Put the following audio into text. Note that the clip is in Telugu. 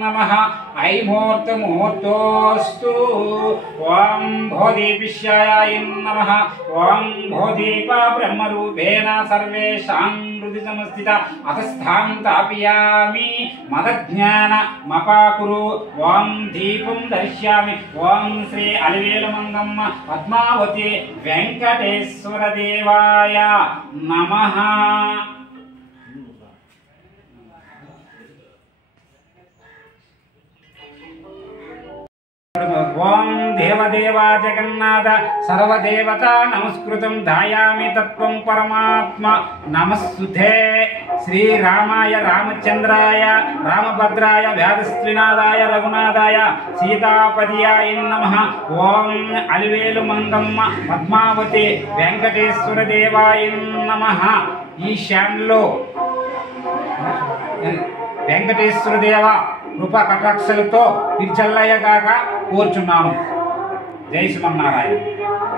नमः ऐमुहूर्तमुहूर्तोऽस्तु ओं भोदीपिष्याय नमः ओं भोदीप ब्रह्मरूपेण सर्वेषां हृदि संस्थिता अतस्थां तापयामि मदज्ञान मपाकुरु ओं दीपं दर्शयामि ओं श्री अलिवेलुमंगम्म पद्मावती वेंकटेश्वर देवाय नमः। ओं देवदेवा जगन्नाथ सर्वदेवता नमस्कृतं ध्यायामि तत्त्वं परमात्मा नमस्ते। श्रीरामाय रामचंद्राय रामभद्राय व्यासश्रीनाथाय रघुनाथाय सीतापतियाय नमः। ओं अलिवेलुमंगम्म पद्मावती वेंकटेश्वर देवाय नमः। ఈశాన్యంలో వెంకటేశ్వర దేవ కృపా కటాక్షలతో విర్జల్లయ్యగాక కోరుచున్నాను। జై శ్రీమన్నారాయణ।